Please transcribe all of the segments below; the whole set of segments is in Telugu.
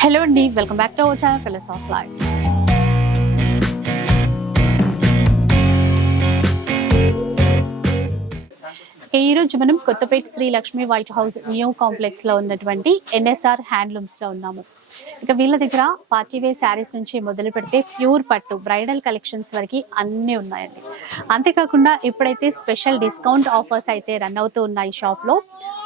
హలో అండి welcome back to our channel pillars of life ఈ రోజు మనం Kothapeta Sri Lakshmi white house new కాంప్లెక్స్లో ఉన్నటువంటి ఎన్ఎస్ఆర్ హ్యాండ్లూమ్స్లో ఉన్నాము. ఇక వీళ్ళ దగ్గర పార్టీ వే శారీస్ నుంచి మొదలు పెడితే ప్యూర్ పట్టు బ్రైడల్ కలెక్షన్స్ వరకు అన్నీ ఉన్నాయండి. అంతేకాకుండా ఇప్పుడైతే స్పెషల్ డిస్కౌంట్ ఆఫర్స్ అయితే రన్ అవుతూ ఉన్నాయి షాప్లో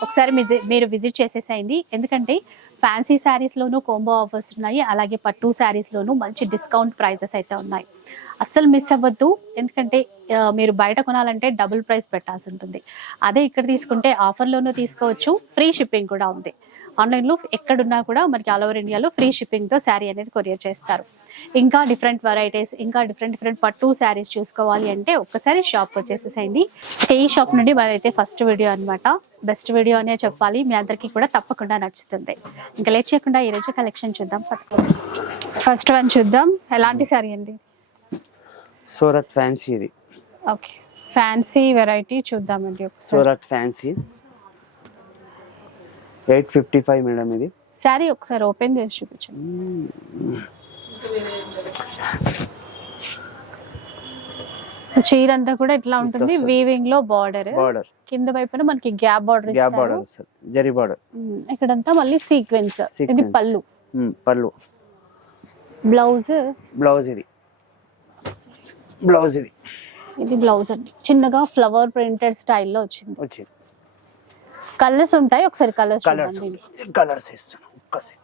ఒకసారి మీరు విజిట్ చేసేసేయండి. ఎందుకంటే ఫ్యాన్సీ శారీస్లోనూ కోంబో ఆఫర్స్ ఉన్నాయి. అలాగే పట్టు శారీస్లోనూ మంచి డిస్కౌంట్ ప్రైజెస్ అయితే ఉన్నాయి. అస్సలు మిస్ అవ్వద్దు. ఎందుకంటే మీరు బయట కొనాలంటే డబుల్ ప్రైస్ పెట్టాల్సి ఉంటుంది. అదే ఇక్కడ తీసుకుంటే ఆఫర్లోనూ తీసుకోవచ్చు. ఫ్రీ షిప్పింగ్ కూడా ఉంది. ఆన్లైన్లో ఎక్కడున్నా కూడా మనకి ఆల్ ఓవర్ ఇండియాలో ఫ్రీ షిప్పింగ్తో శారీ అనేది కొరియర్ చేస్తారు. ఇంకా డిఫరెంట్ వెరైటీస్ ఇంకా డిఫరెంట్ డిఫరెంట్ పట్టు శారీస్ చూసుకోవాలి అంటే ఒక్కసారి షాప్ వచ్చేసేసేయండి. ఈ షాప్ నుండి మనైతే ఫస్ట్ వీడియో అన్నమాట. బెస్ట్ వీడియో అనే చెప్పాలి. మీ అందరికీ కూడా తప్పకుండా నచ్చుతుంది. ఇంకా లేట్ చేయకుండా ఈరోజు కలెక్షన్ చూద్దాం. ఫస్ట్ వన్ చూద్దాం. ఎలాంటి శారీ అండి? సూరత్ ఫ్యాన్సీ ఇది ఓకే. ఫ్యాన్సీ వెరైటీ చూద్దామండి Surat fancy. Eight fifty five madam ఇది. శారీ ఒకసారి ఓపెన్ చేసి చూపించండి. చీర అంతా కూడా ఇట్లా ఉంటుంది. వీవింగ్లో బార్డర్ బార్డర్ కింద వైపున మనకి gap border gap border zari border ఇక్కడంతా మళ్ళీ సీక్వెన్స్ ఇది. పళ్ళు. పళ్ళు. బ్లౌజ్ బ్లౌజ్ ఇది. బ్లౌజ్ ఇది. ఇది బ్లౌజ్ అండి. చిన్నగా ఫ్లవర్ ప్రింటెడ్ స్టైల్లో వచ్చింది. వచ్చింది. కలర్స్ ఉంటాయి ఒకసారి కలర్స్ కలర్స్ కలర్స్ ఇస్తున్నాం ఒక్కసారి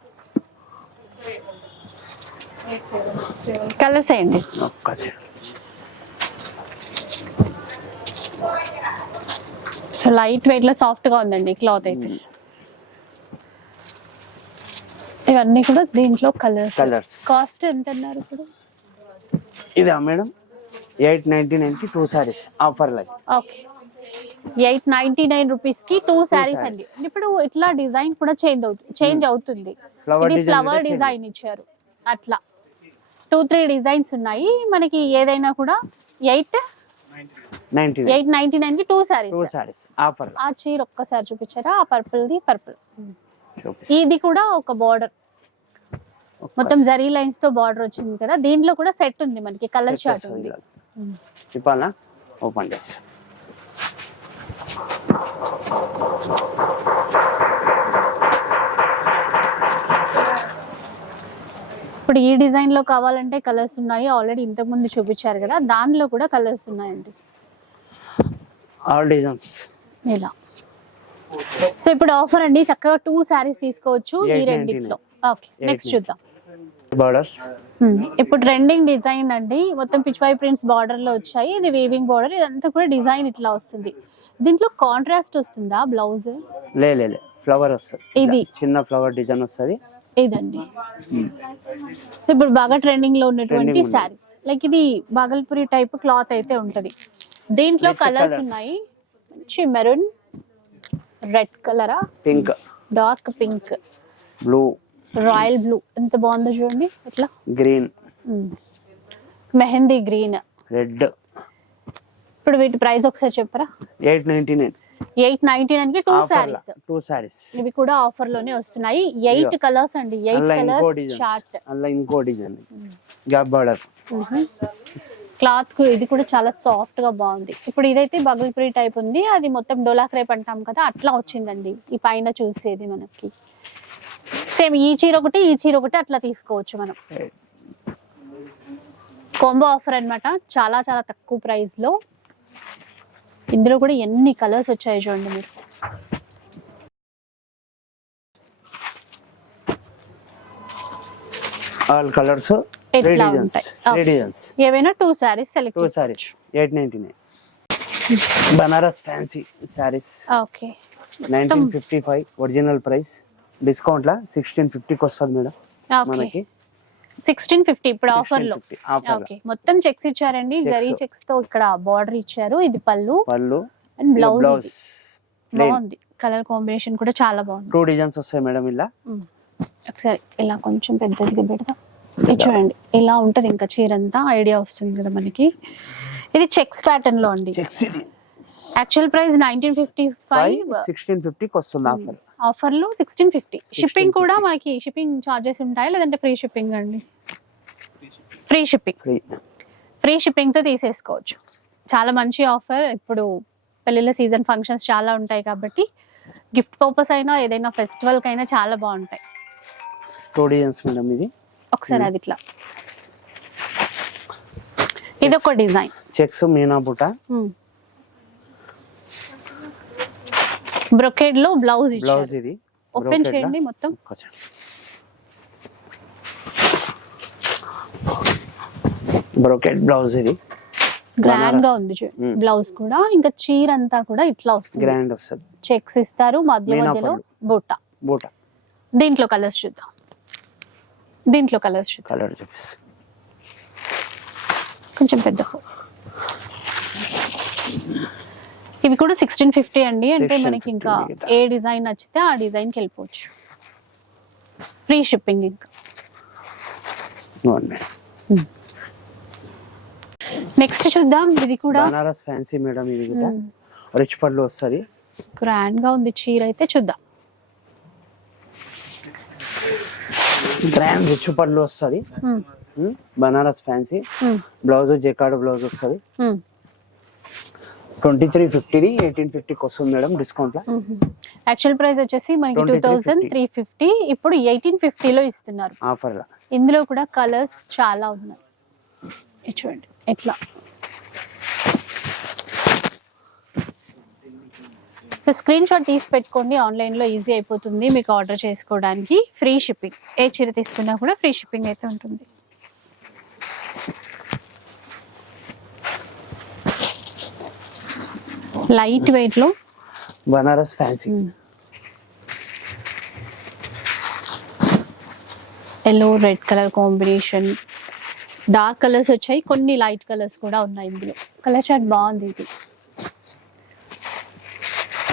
కలర్స్ వేయండి. ఒక్కసారి సో లైట్ వెయిట్లో సాఫ్ట్గా ఉందండి క్లాత్ అయితే. ఇవన్నీ కూడా దీంట్లో కలర్స్. Colours. కాస్ట్ ఎంత అన్నారు ఇప్పుడు? ఇదా మేడం? ఎయిట్ నైన్టీ నైన్కి two saris offer like okay. Eight ninety nine రూపీస్కి టూ శారీస్. అండి. ఇప్పుడు ఇట్లా డిజైన్ కూడా చేంజ్ అవుతుంది చేంజ్ అవుతుంది. ఇది ఫ్లవర్ డిజైన్ ఇచ్చారు. అట్లా. టూ త్రీ డిజైన్స్ ఉన్నాయి. మనకి ఏదైనా కూడా ఎయిట్ ఎయిట్ నైన్టీ నైన్కి టూ శారీస్ ఆ చీర ఒక్కసారి చూపించారా? ఆ పర్పుల్ ది పర్పుల్ చూపిస్తాం ఇది కూడా ఒక బార్డర్ మొత్తం జరీ లైన్స్తో బార్డర్ వచ్చింది కదా. దీంట్లో కూడా సెట్ ఉంది మనకి కలర్ షార్ట్ ఉంది. చెప్పాలా? ఓపెన్ చేస్తా. ఇప్పుడు ఈ డిజైన్లో కావాలంటే కలర్స్ ఉన్నాయి. ఆల్రెడీ ఇంతకు ముందు చూపించారు కదా దానిలో కూడా కలర్స్ ఉన్నాయండి. ఆల్ డిజైన్స్ ఇలా. సో ఇప్పుడు ఆఫర్ అండి. చక్కగా టూ శారీస్ తీసుకోవచ్చు. ఈ 899. రెండిట్లో. Okay next 899. చూద్దాం. బార్డర్స్. ఇప్పుడు ట్రెండింగ్ డిజైన్ అండి. మొత్తం పిచ్ వై ప్రింట్స్ బార్డర్లో వచ్చాయి. ఇది వీవింగ్ బార్డర్ ఇదంతా కూడా డిజైన్ ఇట్లా వస్తుంది. దీంట్లో కాంట్రాస్ట్ వస్తుందా బ్లౌజ్ లే లే లే. ఫ్లవర్ వస్తుంది. ఇది. చిన్న ఫ్లవర్ డిజైన్ వస్తుంది. ఇదండి. ఇప్పుడు బాగా ట్రెండింగ్లో ఉన్నటువంటి. శారీస్ లైక్ ఇది బాగల్పురి టైప్ క్లాత్ అయితే ఉంటది. దీంట్లో కలర్స్. ఉన్నాయి. మంచి మెరూన్ రెడ్ కలరా pink dark pink blue royal blue. ఎంత బాగుందో చూడండి. ఇట్లా గ్రీన్. మెహందీ గ్రీన్. రెడ్. ఇప్పుడు వీటి ప్రైస్ ఒకసారి చెప్పరా? Eight ninety nine. Eight ninety నైన్కి టూ శారీస్. టూ సారీస్ ఇవి కూడా ఆఫర్లోనే వస్తున్నాయి ఎయిట్ కలర్స్ అండి. ఎయిట్ కలర్స్ చార్ట్ అందులో ఇంకో డిజైన్. Gap border. క్లాత్కు ఇది కూడా చాలా సాఫ్ట్గా బాగుంది. ఇప్పుడు ఇదైతే బగల్పురి టైప్ ఉంది. అది మొత్తం డోలా క్రేప్ అంటాం కదా అట్లా వచ్చిందండి. ఈ పైన చూసేది మనకి. సేమ్ ఈ చీర ఒకటి ఈ చీర ఒకటి అట్లా తీసుకోవచ్చు మనం. కాంబో ఆఫర్ అన్నమాట. చాలా చాలా తక్కువ ప్రైస్లో. ఇందులో కూడా ఎన్ని కలర్స్ వచ్చాయి చూడండి మీరు. ఆల్ కలర్స్ ఎట్లా ఉంటాయి. ఏవైనా two saris select two saris eight ninety nine Banaras fancy saris okay nineteen fifty five original price discount లా సిక్స్టీన్ ఫిఫ్టీకి వస్తుంది మేడం ఓకే. మనకి. సిక్స్టీన్ ఫిఫ్టీ ఇప్పుడు ఆఫర్లో 1650 offer లో. ఓకే. మొత్తం చెక్స్ ఇచ్చారండి. జరీ చెక్స్తో ఇక్కడ బార్డర్ ఇచ్చారు. ఇది pallu. Pallu. And blouse. Blouse. బాగుంది. కలర్ కాంబినేషన్ కూడా చాలా బాగుంది. టూ డిజైన్స్ వస్తాయి మేడం ఇలా. ఒకసారి ఇలా కొంచెం పెద్దదిగా పెడతా ఇది చూడండి. ఇలా ఉంటది ఇంకా చీర అంతా ఐడియా వస్తుంది కదా మనకి. ఇది చెక్స్ ప్యాటర్న్లో అండి. చెక్స్ ఇది. Actual price nineteen fifty five. Five sixteen ఫిఫ్టీకి వస్తుంది ఆఫర్. ఆఫర్లో సిక్స్టీన్ ఫిఫ్టీ షిప్పింగ్ కూడా మనకి షిప్పింగ్ చార్జెస్ ఉంటాయి? లేదంటే ఫ్రీ షిప్పింగ్ అండి? ఫ్రీ షిప్పింగ్ ఫ్రీ ఫ్రీ షిప్పింగ్తో తీసేసుకోవచ్చు. చాలా మంచి ఆఫర్ ఇప్పుడు పెళ్ళిళ్ళ సీజన్ ఫంక్షన్స్ చాలా ఉంటాయి కాబట్టి గిఫ్ట్ పర్పస్ అయినా ఏదైనా ఫెస్టివల్ కైనా చాలా బాగుంటాయి. మేడం ఇది. ఒకసారి అది ఇట్లా ఇది ఒక డిజైన్ చెక్స్ మీనా బుట్ట బ్రొకేడ్లో బ్లౌజ్ బ్లౌజ్ ఇది. ఓపెన్. చేయండి మొత్తం. కొంచెం. బ్రోకెట్ బ్లౌజ్ ఇది. గ్రాండ్గా. ఉంది. బ్లౌజ్ కూడా. ఇంకా చీర అంతా కూడా ఇట్లా వస్తుంది. గ్రాండ్ వస్తుంది. చెక్స్ ఇస్తారు మధ్య మధ్యలో. బుట్ట బూట. దీంట్లో కలర్స్ చూద్దాం. దీంట్లో కలర్స్ చూద్దాం. కలర్ చూపిస్తుంది కొంచెం పెద్ద ఇవి కూడా సిక్స్టీన్ ఫిఫ్టీ అండి. అంటే 1650 మనకి ఇంకా. ఏ డిజైన్ నచ్చితే ఆ డిజైన్కి వెళ్ళిపోవచ్చు ఫ్రీ షిప్పింగ్ ఇంకా నెక్స్ట్ చూద్దాం. ఇది కూడా బనారస్ ఫ్యాన్సీ మేడం ఇది కూడా. రిచ్ పళ్ళు వస్తుంది. గ్రాండ్గా ఉంది చీర అయితే చూద్దాం. గ్రాండ్ రిచ్ పళ్ళు వస్తుంది. Banaras fancy. Blouse jacquard blouse వస్తుంది. ట్వంటీ త్రీ ఫిఫ్టీది ఎయిటీన్ ఫిఫ్టీకి వస్తుంది మేడం డిస్కౌంట్ యాక్చువల్ ప్రైస్ వచ్చేసి మనకి టూ 2350. థౌజండ్ త్రీ ఫిఫ్టీ ఇప్పుడు ఎయిటీన్ ఫిఫ్టీలో ఇస్తున్నారు. ఆఫర్ లా ఇందులో కూడా కలర్స్ చాలా ఉన్నాయి. చూడండి ఎట్లా? సో స్క్రీన్ షాట్ తీసి పెట్టుకోండి ఆన్లైన్లో ఈజీ అయిపోతుంది మీకు ఆర్డర్ చేసుకోవడానికి. ఫ్రీ షిప్పింగ్ ఏ చీర తీసుకున్నా కూడా ఫ్రీ షిప్పింగ్ అయితే ఉంటుంది. లైట్ వెయిట్లో Banaras fancy. Yellow red colour combination dark colours వచ్చాయి కొన్ని లైట్ కలర్స్ కూడా ఉన్నాయి ఇందులో. కలర్ చార్ట్ బాగుంది ఇది.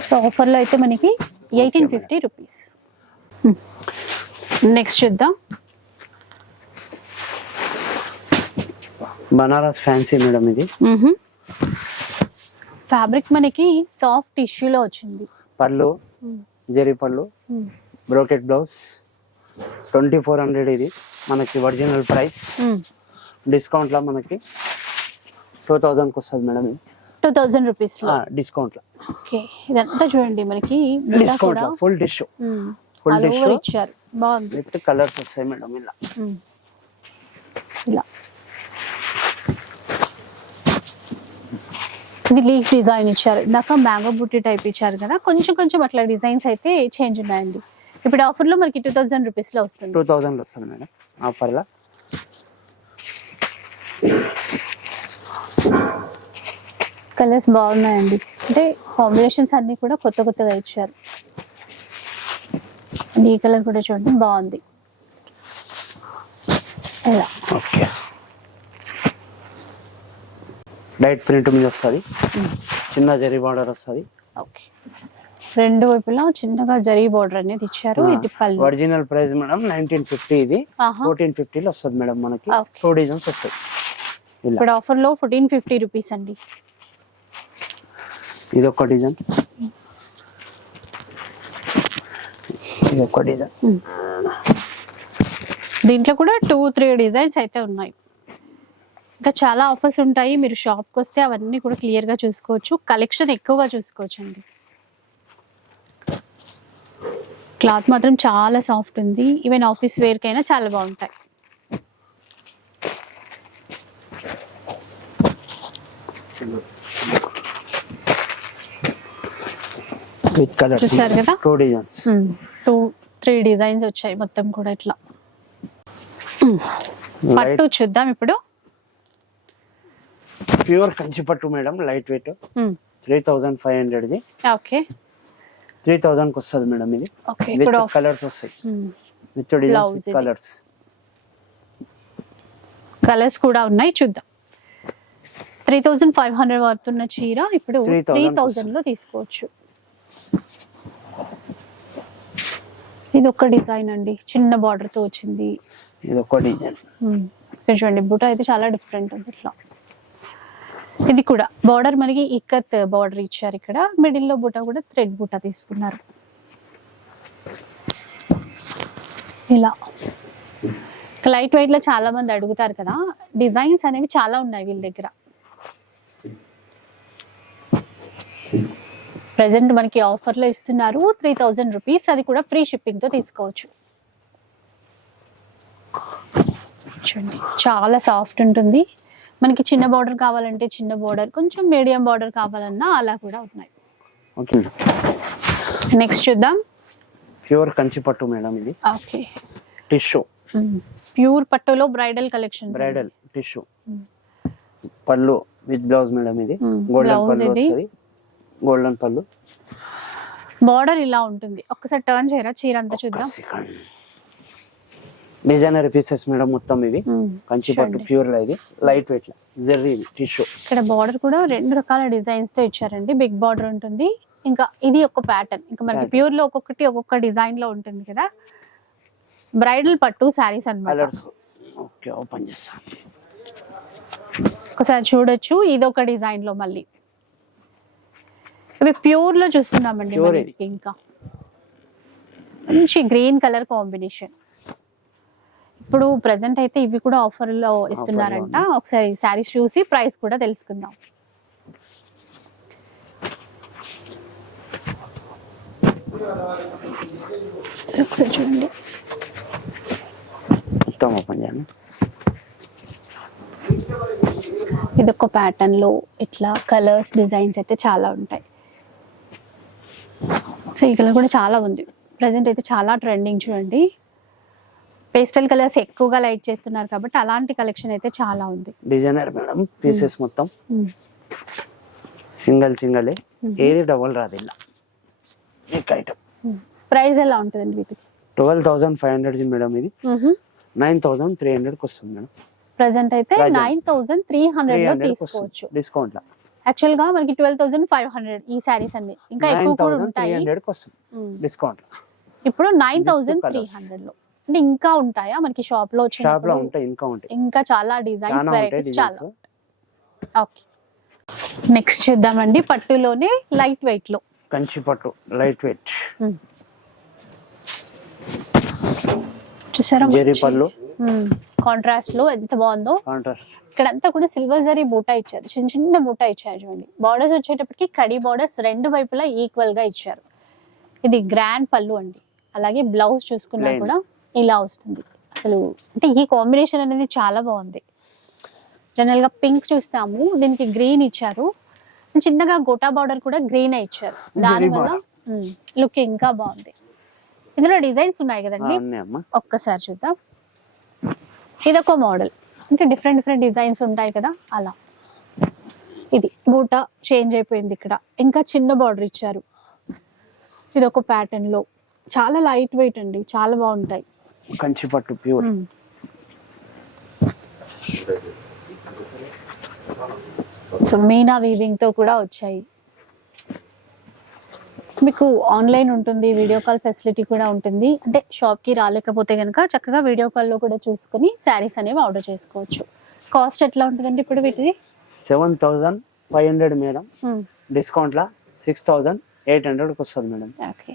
సో ఆఫర్లో అయితే మనకి ఎయిటీన్ ఫిఫ్టీ రూపీస్ నెక్స్ట్ చూద్దాం. బనారస్ ఫ్యాన్సీ మేడం ఇది. ఫ్యాబ్రిక్ మనకి సాఫ్ట్ టిష్యూలో వచ్చింది. Pallu zari pallu. Brocade blouse twenty four hundred ఇది మనకి ఒరిజినల్ ప్రైస్. డిస్కౌంట్లో మనకి టూ థౌజండ్కి వస్తుంది మేడం టూ థౌజండ్ రూపీస్లో. డిస్కౌంట్లో. ఓకే ఇదంతా చూడండి మనకి డిస్కౌంట్లో ఫుల్ డిష్ dish. ఓవర్ ఇచ్చారు. బాగుంది. విత్ కలర్స్ వస్తాయి మేడం ఇలా. ఇలా. ఇది లీఫ్ డిజైన్ ఇచ్చారు. ఇందాక మ్యాంగో బుట్టి టైప్ ఇచ్చారు కదా కొంచెం కొంచెం అట్లా డిజైన్స్ అయితే చేంజ్ ఉన్నాయండి. ఇప్పుడు ఆఫర్లో మనకి టూ థౌజండ్ రూపీస్లో వస్తుంది. టూ థౌజండ్లో వస్తుంది మేడం ఆఫర్లో కలర్స్ బాగున్నాయండి. అంటే కాంబినేషన్స్ అన్ని కూడా కొత్త కొత్తగా ఇచ్చారు. ఈ కలర్ కూడా చూడండి బాగుంది. ఇలా ఓకే లైట్ ప్రింట్ మీద వస్తుంది. చిన్న జరీ బార్డర్ వస్తుంది. ఓకే. రెండు వైపులా చిన్నగా జరీ బోర్డర్ అనేది ఇచ్చారు. ఇది pallu. Original price madam nineteen fifty ఇది. ఫోర్టీన్ ఫిఫ్టీలో వస్తుంది మేడం మనకి. టూ డిజైన్స్ వస్తాయి ఇప్పుడు ఆఫర్లో ఫోర్టీన్ ఫిఫ్టీ రూపీస్ అండి. ఇది ఒక డిజైన్. ఇది ఒక డిజైన్. దీంట్లో కూడా టూ త్రీ డిజైన్స్ అయితే ఉన్నాయి. ఇంకా చాలా ఆఫర్స్ ఉంటాయి. మీరు షాప్కి వస్తే అవన్నీ కూడా క్లియర్గా చూసుకోవచ్చు. కలెక్షన్ ఎక్కువగా చూసుకోవచ్చు అండి క్లాత్ మాత్రం చాలా సాఫ్ట్ ఉంది. ఈవెన్ ఆఫీస్ వేర్ కైనా చాలా బాగుంటాయి. చూసారు కదా? Two designs two three designs వచ్చాయి మొత్తం కూడా ఇట్లా. పట్టు చూద్దాం ఇప్పుడు. ప్యూర్ కంచి పట్టు madam light weight. Three thousand five హండ్రెడ్ది. Okay. Three థౌజండ్కి వస్తుంది మేడం ఇది. విత్ కలర్స్ వస్తాయి. With designs. కలర్స్ కలర్స్ కూడా ఉన్నాయి చూద్దాం. త్రీ థౌజండ్ ఫైవ్ హండ్రెడ్ పడుతున్న చీర ఇప్పుడు 3000 త్రీ థౌజండ్లో తీసుకోవచ్చు. ఇది ఒక డిజైన్ అండి చిన్న బార్డర్తో వచ్చింది ఇది ఒక డిజైన్ చూడండి బుట్ట అయితే చాలా డిఫరెంట్ ఉంది ఇట్లా. ఇది కూడా బార్డర్ మనకి ఇక్కత్ బార్డర్ ఇచ్చారు ఇక్కడ. మిడిల్లో బుట్ట కూడా థ్రెడ్ బుట్ట తీసుకున్నారు. ఇలా. లైట్ వెయిట్లో చాలా మంది అడుగుతారు కదా. డిజైన్స్ అనేవి చాలా ఉన్నాయి వీళ్ళ దగ్గర. ప్రజెంట్ మనకి ఆఫర్లో ఇస్తున్నారు త్రీ థౌజండ్ రూపీస్. అది కూడా ఫ్రీ షిప్పింగ్తో తీసుకోవచ్చు. చూడండి చాలా సాఫ్ట్ ఉంటుంది. మనకి చిన్న బార్డర్ కావాలంటే చిన్న బార్డర్ కొంచెం మీడియం బార్డర్ కావాలన్నా అలా కూడా ఉన్నాయి. Okay madam. నెక్స్ట్ చూద్దాం. ప్యూర్ కంచి పట్టు మేడం ఇది. ఓకే. టిష్యూ ప్యూర్ పట్టులో bridal collection bridal tissue pallu with blouse madam ఇది. Hmm. గోల్డెన్ Blouse పళ్ళు ఇది. వస్తుంది. గోల్డెన్ పళ్ళు. బార్డర్ ఇలా ఉంటుంది. ఒక్కసారి టర్న్ చేయరా? చీర అంతా చూద్దాం. డిజైనర్ పీసెస్ మేడం మొత్తం ఇవి. కంచి పట్టు. ప్యూర్ ఇది. లైట్ వెయిట్ జర్రీ టిష్యూ ఇక్కడ బార్డర్ కూడా రెండు రకాల డిజైన్స్తో ఇచ్చారండి. బిగ్ బార్డర్ ఉంటుంది. ఇంకా ఇది ఒక ప్యాటర్న్ ఇంకా మనకి. ప్యూర్లో ఒక్కొక్కటి ఒక్కొక్క డిజైన్లో ఉంటుంది కదా. బ్రైడల్ పట్టు శారీస్ కలర్స్ ఓకే ఓపెన్ చేస్తాను ఒకసారి చూడొచ్చు. ఇది ఒక డిజైన్లో మళ్ళీ. ఇవి ప్యూర్లో చూస్తున్నామండి ఇంకా. మంచి గ్రీన్ కలర్ కాంబినేషన్ ఇప్పుడు ప్రెసెంట్ అయితే ఇవి కూడా ఆఫర్లో ఇస్తున్నారంట ఒకసారి శారీస్ చూసి ప్రైస్ కూడా తెలుసుకుందాం. ఒకసారి చూడండి. మొత్తం ఓపెన్ చేయండి. ఇది ఒక ప్యాటర్న్లో ఇట్లా కలర్స్ డిజైన్స్ అయితే చాలా ఉంటాయి. సో ఈ కలర్ కూడా చాలా ఉంది. ప్రజెంట్ అయితే చాలా ట్రెండింగ్ చూడండి. పేస్టల్ కలర్స్ ఎక్కువగా లైక్ చేస్తున్నారు కాబట్టి అలాంటి కలెక్షన్ అయితే చాలా ఉంది. డిజైనర్ మేడం పీసెస్ మొత్తం. సింగల్ సింగలే ఏది డబల్ రాదు ఇలా. మీకు ఐటమ్ ప్రైస్ ఎలా ఉంటుందండి వీటికి? Twelve thousand five hundred madam ఇది. నైన్ థౌసండ్ త్రీ హండ్రెడ్కి వస్తుంది మేడం. ప్రజెంట్ అయితే. నైన్ థౌసండ్ త్రీ హండ్రెడ్లో తీసుకోవచ్చు. వస్తుంది డిస్కౌంట్లో యాక్చువల్గా మనకి ట్వెల్వ్ థౌసండ్ ఫైవ్ హండ్రెడ్ ఈ శారీస్ అన్ని. ఇంకా ఎక్కువ కూడా ఉంటాయి. డిస్కౌంట్లో ఇప్పుడు నైన్ థౌసండ్ త్రీ. హండ్రెడ్లో. అంటే ఇంకా ఉంటాయా మనకి షాప్లో షాప్లో వచ్చినప్పుడు ఉంటాయి ఇంకా ఉంటాయి. ఇంకా చాలా డిజైన్స్ వెరైటీస్ చాలా. ఓకే నెక్స్ట్ చూద్దామండి పట్టులోనే లైట్ వెయిట్లో. కంచి పట్టు లైట్ వెయిట్ చూసారా జెరీ పళ్ళు. కాంట్రాస్ట్లో ఎంత బాగుందో. ఇక్కడ అంతా కూడా సిల్వర్ జరీ బూటా ఇచ్చారు. చిన్న చిన్న బూటా ఇచ్చారు చూడండి. బార్డర్స్ వచ్చేటప్పటికి కడి బార్డర్స్ రెండు వైపులా ఈక్వల్గా ఇచ్చారు. ఇది గ్రాండ్ పళ్ళు అండి. అలాగే బ్లౌజ్ చూసుకున్నా. కూడా ఇలా వస్తుంది. అసలు అంటే ఈ కాంబినేషన్ అనేది చాలా బాగుంది. జనరల్గా పింక్ చూస్తాము దీనికి గ్రీన్ ఇచ్చారు. చిన్నగా గోటా బార్డర్ కూడా గ్రీన్ ఇచ్చారు. దానివల్ల లుక్ ఇంకా బాగుంది. ఇందులో డిజైన్స్ ఉన్నాయి కదండి? ఒక్కసారి చూద్దాం. ఇదొక మోడల్. అంటే డిఫరెంట్ డిఫరెంట్ డిజైన్స్ ఉంటాయి కదా అలా. ఇది బూట చేంజ్ అయిపోయింది ఇక్కడ. ఇంకా చిన్న బార్డర్ ఇచ్చారు. ఇది ఒక ప్యాటర్న్లో చాలా లైట్ వెయిట్ అండి చాలా బాగుంటాయి. కంచి పట్టు ప్యూర్. సో మీనా వీవింగ్తో కూడా వచ్చాయి. మీకు ఆన్లైన్ ఉంటుంది వీడియో కాల్ ఫెసిలిటీ కూడా ఉంటుంది. అంటే షాప్కి రాలేకపోతే కనుక చక్కగా వీడియో కాల్లో కూడా చూసుకొని శారీస్ అనేవి ఆర్డర్ చేసుకోవచ్చు. కాస్ట్ ఎట్లా ఉంటుందండి ఇప్పుడు వీటిది? Seven thousand five hundred madam. డిస్కౌంట్లో సిక్స్ థౌసండ్ ఎయిట్ హండ్రెడ్కి వస్తుంది మేడం ఓకే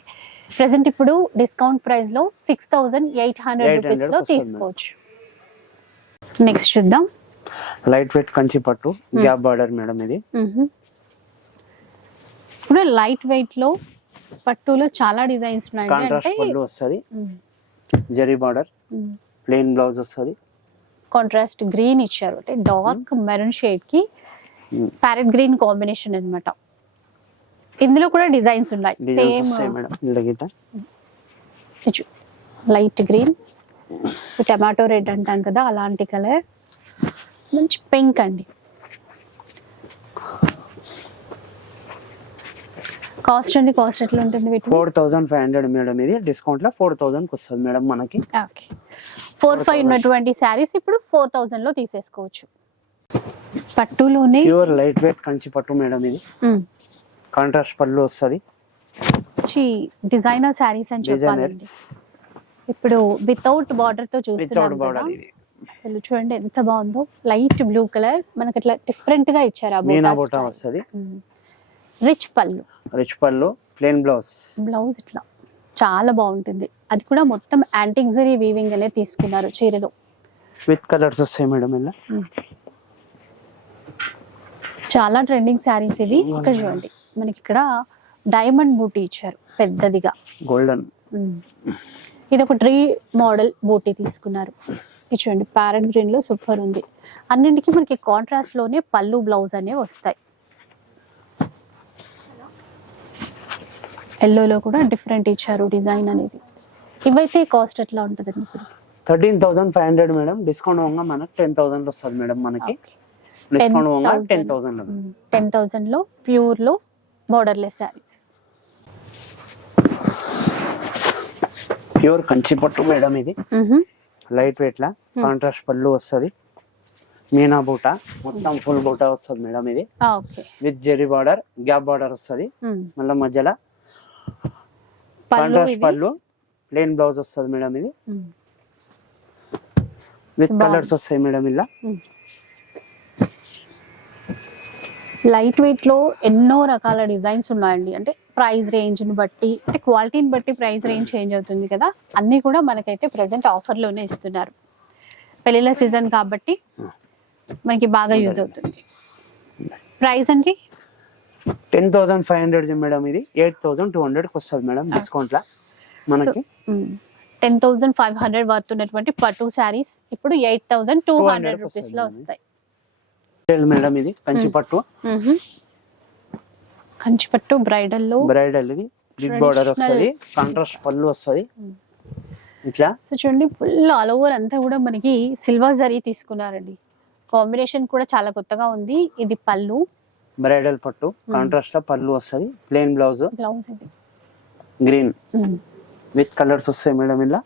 ప్రెసెంట్ ఇప్పుడు డిస్కౌంట్ ప్రైస్లో సిక్స్ థౌసండ్ ఎయిట్ హండ్రెడ్ 800 రూపీస్లో. తీసుకోవచ్చు. నెక్స్ట్ చూద్దాం. లైట్ వెయిట్ కంచి పట్టు గ్యాప్ బార్డర్ మేడం ఇది. మ్మ్. ఇప్పుడు లైట్ వెయిట్లో పట్టులో చాలా డిజైన్స్ ఉన్నాయి అంటే కాంట్రాస్ట్ పళ్ళు వస్తుంది. జరీ బార్డర్. ప్లెయిన్ బ్లౌజ్ వస్తుంది. కాంట్రాస్ట్ గ్రీన్ ఇచ్చారు. అంటే డార్క్ మెరూన్ షేడ్కి. ప్యారెట్ గ్రీన్ కాంబినేషన్ అన్నమాట. ఇందులో కూడా డిజైన్స్ ఉన్నాయి. Same light green tomato red అంటాం కదా అలాంటి కలర్. మంచి పింక్ అండి. కాస్ట్ అండి కాస్ట్ ఎట్లా ఉంటుంది వీటి four thousand five hundred madam ఇది. డిస్కౌంట్లో ఫోర్ థౌసండ్కి వస్తుంది మేడం మనకి. ఫోర్ ఫైవ్ ఉన్నటువంటి శారీస్ ఇప్పుడు ఫోర్ థౌజండ్లో తీసేసుకోవచ్చు. పట్టులోనే ప్యూర్ లైట్ వెయిట్ కంచి పట్టు మేడం ఇది. కాంట్రాస్ట్ పళ్ళు వస్తుంది. డిజైనర్ శారీస్ అని డిజైనర్స్ ఇప్పుడు వితౌట్ బార్డర్తో చూస్తున్నాం బార్డర్ ఇది. అసలు చూడండి ఎంత బాగుందో. లైట్ బ్లూ కలర్ మనకి ఇట్లా డిఫరెంట్గా ఇచ్చారు మీనా బోటా వస్తుంది. రిచ్ పళ్ళు. రిచ్ పళ్ళు ప్లెయిన్ బ్లౌజ్ బ్లౌజ్ ఇట్లా. చాలా బాగుంటుంది. అది కూడా మొత్తం యాంటిక్ జరీ వీవింగ్ అనేది తీసుకున్నారు చీరలో. విత్ కలర్స్ వస్తాయి మేడం ఇలా? చాలా ట్రెండింగ్ శారీస్ ఇవి. ఇక్కడ చూడండి. మనకి ఇక్కడ డైమండ్ బూటీ ఇచ్చారు. పెద్దదిగా. గోల్డెన్. ఇది ఒక ట్రీ మోడల్ బూటీ తీసుకున్నారు. ఇది చూడండి ప్యారెట్ గ్రీన్లో సూపర్ ఉంది. అన్నింటికి మనకి కాంట్రాస్ట్లోనే పళ్ళు బ్లౌజ్ అనేవి వస్తాయి. ఎల్లోలో కూడా డిఫరెంట్ ఇచ్చారు డిజైన్ అనేది. ఇవైతే కాస్ట్ ఎట్లా ఉంటుంది thirteen thousand five hundred madam discount మనకి టెన్ థౌసండ్ వస్తుంది మేడం మనకి. టెన్ థౌసండ్ టెన్ థౌసండ్లో ప్యూర్లో బోర్డర్లెస్ శారీస్ ప్యూర్ కంచి పట్టు మేడం ఇది. లైట్ వెయిట్ లా. కాంట్రాస్ట్ పళ్ళు వస్తుంది. మీనా బూట. మొత్తం ఫుల్ బూట వస్తుంది మేడం ఇది. With zari border gap border వస్తుంది. మళ్ళీ మధ్యలో కాంట్రాస్ట్ పళ్ళు ప్లెయిన్ బ్లౌజ్ వస్తుంది మేడం ఇది. విత్ బాగుంది. కలర్స్ వస్తాయి మేడం ఇలా. లైట్ వెయిట్లో ఎన్నో రకాల డిజైన్స్ ఉన్నాయండి. అంటే ప్రైస్ రేంజ్ని బట్టి అంటే క్వాలిటీని బట్టి ప్రైస్ రేంజ్ చేంజ్ అవుతుంది కదా. అన్ని కూడా మనకైతే ప్రెసెంట్ ఆఫర్లోనే ఇస్తున్నారు. పెళ్ళిళ్ళ సీజన్ కాబట్టి మనకి బాగా యూజ్ అవుతుంది. ప్రైస్ అండి? Ten thousand five hundred madam ఇది. ఎయిట్ థౌసండ్ టూ హండ్రెడ్ వస్తుంది మేడం డిస్కౌంట్ లా మనకి. టెన్ థౌసండ్ ఫైవ్ హండ్రెడ్ పట్టు శారీస్. ఇప్పుడు ఎయిట్ థౌసండ్ టూ 200 హండ్రెడ్ రూపీస్లో వస్తుంది. వస్తాయి. మేడం ఇది కంచి పట్టు మ్మ్. కంచిపట్టు బ్రైడల్లో బ్రైడల్ ఇది బిగ్ బార్డర్. వస్తుంది కాంట్రాస్ట్ పళ్ళు వస్తుంది. ఇట్లా? సో చూడండి ఫుల్ ఆల్ ఓవర్ అంతా కూడా మనకి సిల్వర్ జరీ తీసుకున్నారండి. కాంబినేషన్ కూడా చాలా కొత్తగా ఉంది. ఇది పళ్ళు. బ్రైడల్ పట్టు కాంట్రాస్ట్లో పళ్ళు వస్తుంది. ప్లెయిన్ బ్లౌజ్ బ్లౌజ్ ఇది. గ్రీన్. విత్ కలర్స్ వస్తాయి మేడం ఇలా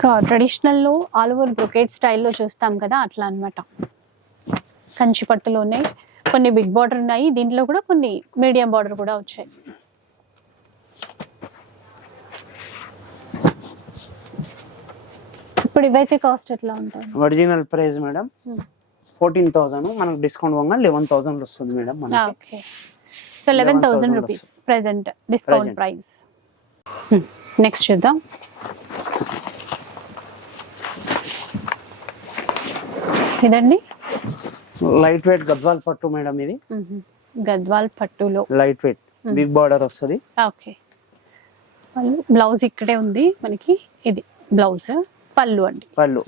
మ్మ్. ఇంకా ట్రెడిషనల్లో ఆల్ ఓవర్ బ్రొకేట్ స్టైల్లో చూస్తాం కదా అట్లా అన్నమాట. కంచి పట్టులోనే కొన్ని బిగ్ బార్డర్ ఉన్నాయి దీంట్లో కూడా కొన్ని మీడియం బార్డర్ కూడా వచ్చాయి. ఇప్పుడు ఇవైతే కాస్ట్ ఎట్లా ఉంటాయి? Original price madam fourteen thousand మనకు డిస్కౌంట్ పోగా లెవెన్ థౌసండ్ వస్తుంది మేడం మనకి. Okay so eleven thousand 11,000 rupees present discount. Price next చూద్దాం. ఇదండి? లైట్ వెయిట్ గద్వాల్ పట్టు మేడం ఇది. గద్వాల్ పట్టులో. లైట్ వెయిట్ బిగ్ బార్డర్ వస్తుంది. ఓకే. పళ్ళు బ్లౌజ్ ఇక్కడే ఉంది మనకి. ఇది బ్లౌజ్ పళ్ళు అండి. పళ్ళు.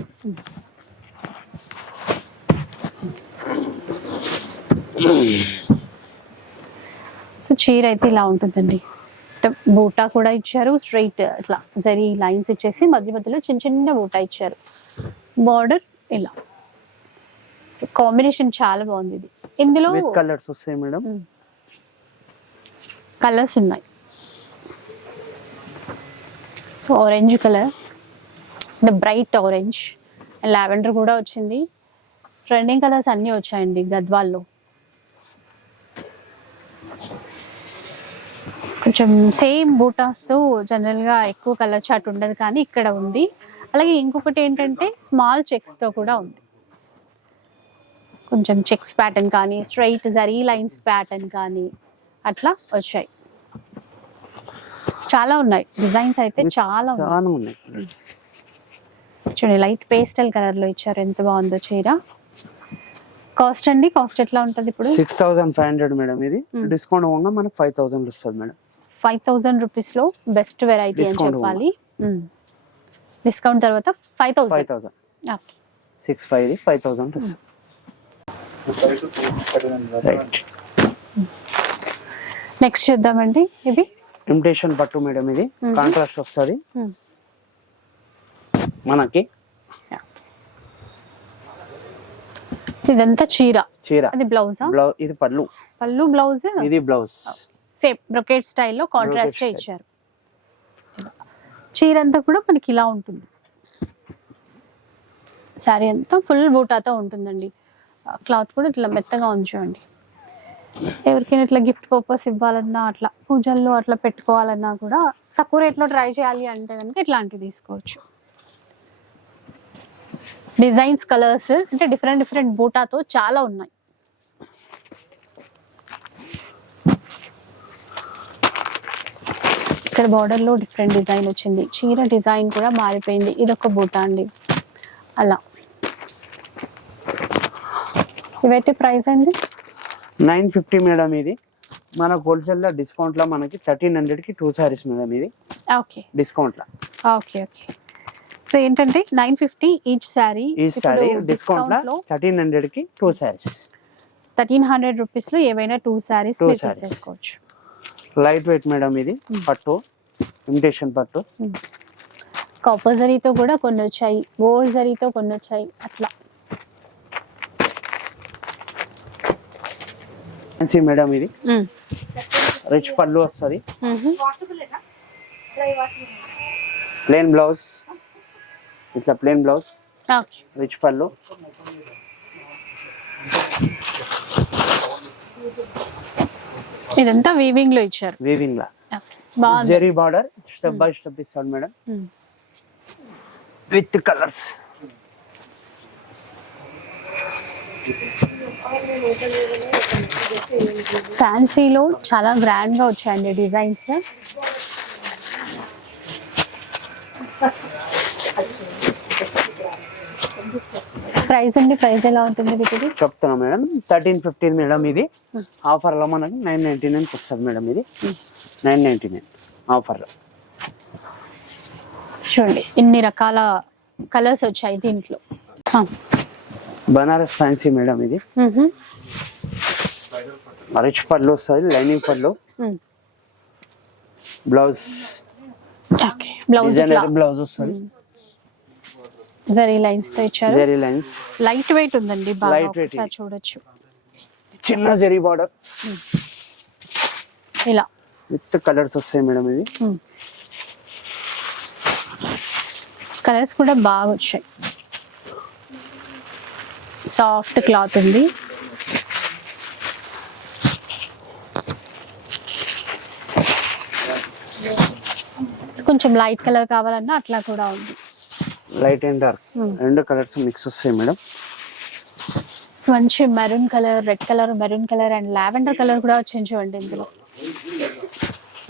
చీర అయితే ఇలా ఉంటుందండి. బూటా కూడా ఇచ్చారు. స్ట్రైట్ ఇట్లా జరీ లైన్స్ ఇచ్చేసి మధ్య మధ్యలో చిన్న చిన్న బూటా ఇచ్చారు. బార్డర్ ఇలా. కాంబినేషన్ చాలా బాగుంది ఇది. ఇందులో కలర్స్ వస్తాయి మేడం. కలర్స్ ఉన్నాయి. సో ఆరెంజ్ కలర్ అంటే బ్రైట్ ఆరెంజ్ లావెండర్ కూడా వచ్చింది. ట్రెండింగ్ కలర్స్ అన్నీ వచ్చాయండి గద్వాల్లో. కొంచెం సేమ్ బూటాస్తో జనరల్గా ఎక్కువ కలర్ చాట్ ఉండదు కానీ ఇక్కడ ఉంది. అలాగే ఇంకొకటి ఏంటంటే స్మాల్ చెక్స్తో కూడా ఉంది. కొంచెం చెక్స్ ప్యాటర్న్ కానీ స్ట్రైట్ జరీ లైన్స్ ప్యాటర్న్ కానీ అట్లా వచ్చాయి. చాలా ఉన్నాయి. డిజైన్స్ అయితే చాలా ఉన్నాయి. చూడండి లైట్ పేస్టల్ కలర్లో ఇచ్చారు. ఎంత బాగుందో చీర. కాస్ట్ అండి? కాస్ట్ ఎట్లా ఉంటది ఇప్పుడు? Six thousand five hundred madam ఇది. Hmm. డిస్కౌంట్ పోగా మనకి ఫైవ్ థౌసండ్ వస్తుంది మేడం. ఫైవ్ థౌసండ్ రూపీస్లో బెస్ట్ వెరైటీ అని చెప్పాలి. డిస్కౌంట్ తర్వాత five five thousand thousand six five five thousand వస్తుంది. నెక్స్ట్ చూద్దామండి ఇది? ఇమిటేషన్ పట్టు మేడం ఇది. కాంట్రాస్ట్ వస్తుంది. మనకి ఇదంతా చీర. చీర. అది బ్లౌజా? బ్లౌజ్ ఇది పళ్ళు. పళ్ళు బ్లౌజ్? ఇది బ్లౌజ్. సేమ్ బ్రొకేట్ స్టైల్లో కాంట్రాస్ట్. ఇచ్చారు. చీర అంతా కూడా మనకి ఇలా ఉంటుంది. శారీ అంతా ఫుల్ బూటాతో ఉంటుందండి. క్లాత్ కూడా ఇట్లా మెత్తగా ఉంచండి ఎవరికైనా ఇట్లా గిఫ్ట్ పర్పస్ ఇవ్వాలన్నా అట్లా పూజల్లో అట్లా పెట్టుకోవాలన్నా కూడా తక్కువ రేట్లో ట్రై చేయాలి అంటే కనుక ఇట్లాంటివి తీసుకోవచ్చు. డిజైన్స్ కలర్స్ అంటే డిఫరెంట్ డిఫరెంట్ బూటాతో చాలా ఉన్నాయి. ఇక్కడ బార్డర్లో డిఫరెంట్ డిజైన్ వచ్చింది. చీర డిజైన్ కూడా మారిపోయింది. ఇది ఒక అండి. అలా. ఇవైతే ప్రైస్ అండి? నైన్ ఫిఫ్టీ మేడం ఇది. మనకు హోల్సేల్లో డిస్కౌంట్లో మనకి థర్టీన్ హండ్రెడ్కి టూ సారీస్ మేడం ఇది. ఓకే. డిస్కౌంట్లో ఓకే ఓకే. సో ఏంటంటే నైన్ ఫిఫ్టీ ఈచ్ శారీ ఈ సారీ డిస్కౌంట్లో థర్టీన్ హండ్రెడ్కి టూ సారీస్ థర్టీన్ హండ్రెడ్ రూపీస్లో ఏవైనా టూ మీరు sarees. తీసేసుకోవచ్చు. లైట్ వెయిట్ మేడం ఇది పట్టు ఇమిటేషన్ పట్టు. కాపర్ జరీతో కూడా కొన్ని వచ్చాయి గోల్డ్ జరీతో కొన్ని వచ్చాయి అట్లా. ఫ్యాన్సీ మేడం ఇది. రిచ్ పళ్ళు వస్తుంది. ప్లేన్ బ్లౌజ్ ఇట్లా ప్లేన్ బ్లౌజ్ రిచ్ పళ్ళు. ఇదంతా వీవింగ్లో ఇచ్చారు. Weaving law. Zari border step by step ఇస్తాడు మేడం. విత్ కలర్స్ ఫ్యాన్సీలో చాలా గ్రాండ్గా వచ్చాయండి డిజైన్స్. ప్రైస్ అండి ప్రైస్ ఎలా ఉంటుంది వీటిది చెప్తున్నా మేడం థర్టీన్ ఫిఫ్టీన్ మేడం ఇది. ఆఫర్లో మనకి నైన్ నైన్టీ నైన్ వస్తుంది మేడం ఇది. నైన్ నైన్టీ నైన్ ఆఫర్ చూడండి ఇన్ని రకాల కలర్స్ వచ్చాయి దీంట్లో. బనారస్ ఫ్యాన్సీ మేడం ఇది. రిచ్ పళ్ళు వస్తుంది లైనింగ్ పళ్ళు. బ్లౌజ్. బ్లౌజ్ బ్లౌజ్ వస్తుంది. జరీ లైన్స్తో ఇచ్చారు. జెరీ లైన్స్. లైట్ వెయిట్ ఉందండి weight ఒకసారి చూడొచ్చు. చిన్న జెరీ బార్డర్. ఇలా. విత్ కలర్స్ వస్తాయి మేడం ఇది కలర్స్ కూడా బాగా వచ్చాయి. సాఫ్ట్ క్లాత్ ఉంది. కొంచెం లైట్ కలర్ కావాలన్నా అట్లా కూడా ఉంది. Light and dark. రెండు కలర్స్ మిక్స్ వస్తాయి మేడం. మంచి maroon colour red colour maroon colour and lavender colour కూడా వచ్చింది చూడండి ఇందులో.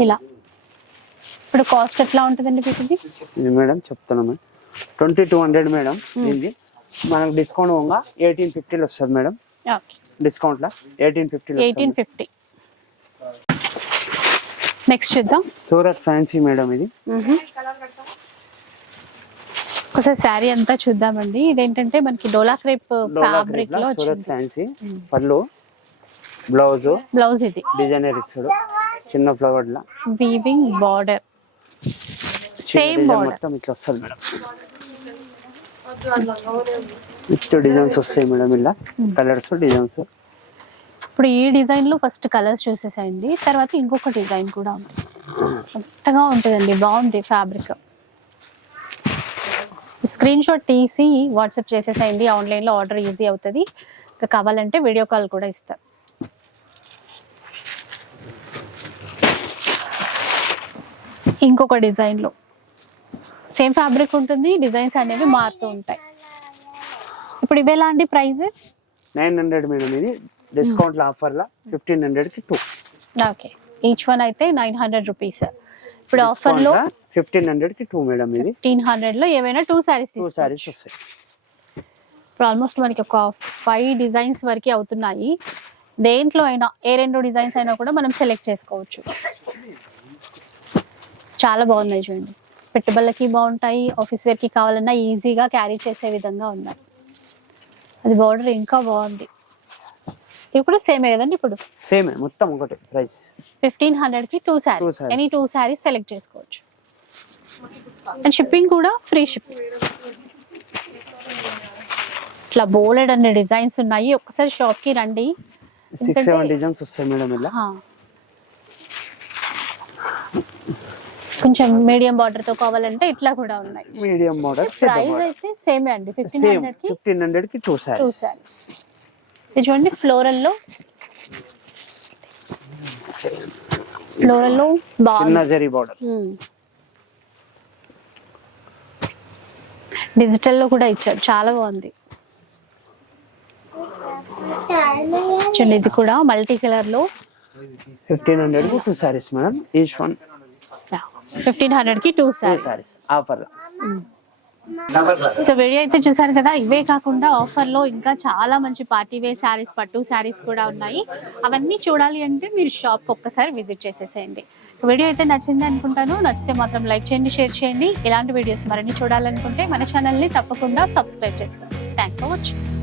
ఇలా. ఇప్పుడు కాస్ట్ ఎట్లా ఉంటుందండి వీటిది? ఇది మేడం చెప్తున్నా madam. Twenty two hundred madam దీనికి. మనకు డిస్కౌంట్ పోగా ఎయిటీన్ ఫిఫ్టీలో వస్తుంది మేడం. ఓకే. డిస్కౌంట్లో ఎయిటీన్ ఫిఫ్టీలో ఎయిటీన్ ఫిఫ్టీ. నెక్స్ట్ చూద్దాం. సూరత్ ఫ్యాన్సీ మేడం ఇది. ఒకసారి శారీ అంతా చూద్దామండి. ఇదేంటంటే మనకి డోలా క్రేప్ ఫ్యాబ్రిక్లో Surat fancy. Pallu blouse blouse ఇది. డిజైనర్ ఇస్తాడు. చిన్న ఫ్లవర్ లా వీవింగ్ బార్డర్. సేమ్ బార్డర్ మొత్తం ఇట్లా వస్తుంది మేడం. విత్ డిజైన్స్ వస్తాయి మేడం ఇలా. Colours designs. ఇప్పుడు ఈ డిజైన్లో ఫస్ట్ కలర్స్ చూసేసాయండి. తర్వాత ఇంకొక డిజైన్ కూడా ఉంది. కొత్తగా ఉంటుందండి బాగుంది ఫ్యాబ్రిక్ స్క్రీన్ షాట్ తీసి వాట్సాప్ చేసేసేయండి. ఆన్లైన్లో ఆర్డర్ ఈజీ అవుతుంది. ఇంకా కావాలంటే వీడియో కాల్ కూడా ఇస్తారు ఇంకొక డిజైన్లో సేమ్ ఫ్యాబ్రిక్ ఉంటుంది డిజైన్స్ అనేవి మారుతూ ఉంటాయి. ఇప్పుడు ఇవి అండి ప్రైస్ నైన్ హండ్రెడ్ మేడం ఇది. డిస్కౌంట్లో ఆఫర్ లా ఫిఫ్టీన్ హండ్రెడ్కి టూ. ఓకే. ఈచ్ వన్ అయితే నైన్ హండ్రెడ్ రూపీస్. ఇప్పుడు ఆఫర్లో ఫిఫ్టీన్ హండ్రెడ్కి టూ మేడం ఇది. ఫిఫ్టీన్ హండ్రెడ్లో ఏవైనా టూ సారీస్ టూ సారీస్ వస్తాయి. ఇప్పుడు ఆల్మోస్ట్ మనకి ఒక ఫైవ్ డిజైన్స్ వరకు అవుతున్నాయి. దేంట్లో అయినా ఏ రెండు డిజైన్స్ అయినా కూడా మనం సెలెక్ట్ చేసుకోవచ్చు. చాలా బాగున్నాయి చూడండి. పెట్టుబడులకి బాగుంటాయి ఆఫీస్ వేర్కి కావాలన్నా ఈజీగా క్యారీ చేసే విధంగా ఉన్నాయి. అది బార్డర్ ఇంకా బాగుంది. ఇవి కూడా సేమే కదండి ఇప్పుడు? సేమ్ మొత్తం ఒకటి ప్రైస్ ఫిఫ్టీన్ హండ్రెడ్కి two saris. Any two saris select చేసుకోవచ్చు. అండ్ షిప్పింగ్ కూడా ఫ్రీ షిప్పింగ్ ఇట్లా బోలెడ్ అనే డిజైన్స్ ఉన్నాయి. ఒక్కసారి షాప్కి రండి. సిక్స్ సెవెన్ డిజైన్స్ వస్తాయి మేడం ఇలా. కొంచెం మీడియం బార్డర్తో కావాలంటే ఇట్లా కూడా ఉన్నాయి. మీడియం మోడల్ ప్రైస్ అయితే సేమే అండి. ఫిఫ్టీన్ హండ్రెడ్కి ఫిఫ్టీన్ హండ్రెడ్కి టూ టూ సారీస్ శారీస్ ఇది చూడండి ఫ్లోరల్లో. ఫ్లోరల్లో చిన్న జరీ బార్డర్ డిజిటల్లో కూడా ఇచ్చారు. చాలా బాగుంది. చూడండి ఇది కూడా మల్టీ కలర్లో. ఫిఫ్టీన్ హండ్రెడ్కి two saris madam each one fifteen హండ్రెడ్కి two saris offer so video అయితే చూసారు కదా ఇవే కాకుండా ఆఫర్లో ఇంకా చాలా మంచి పార్టీ వేర్ శారీస్ పట్టు శారీస్ కూడా ఉన్నాయి. అవన్నీ చూడాలి అంటే మీరు షాప్ ఒక్కసారి విజిట్ చేసేసేయండి. వీడియో అయితే నచ్చింది అనుకుంటాను. నచ్చితే మాత్రం లైక్ చేయండి షేర్ చేయండి. ఇలాంటి వీడియోస్ మరిన్ని చూడాలనుకుంటే మన ఛానల్ని తప్పకుండా సబ్స్క్రైబ్ చేసుకోండి. Thanks for watching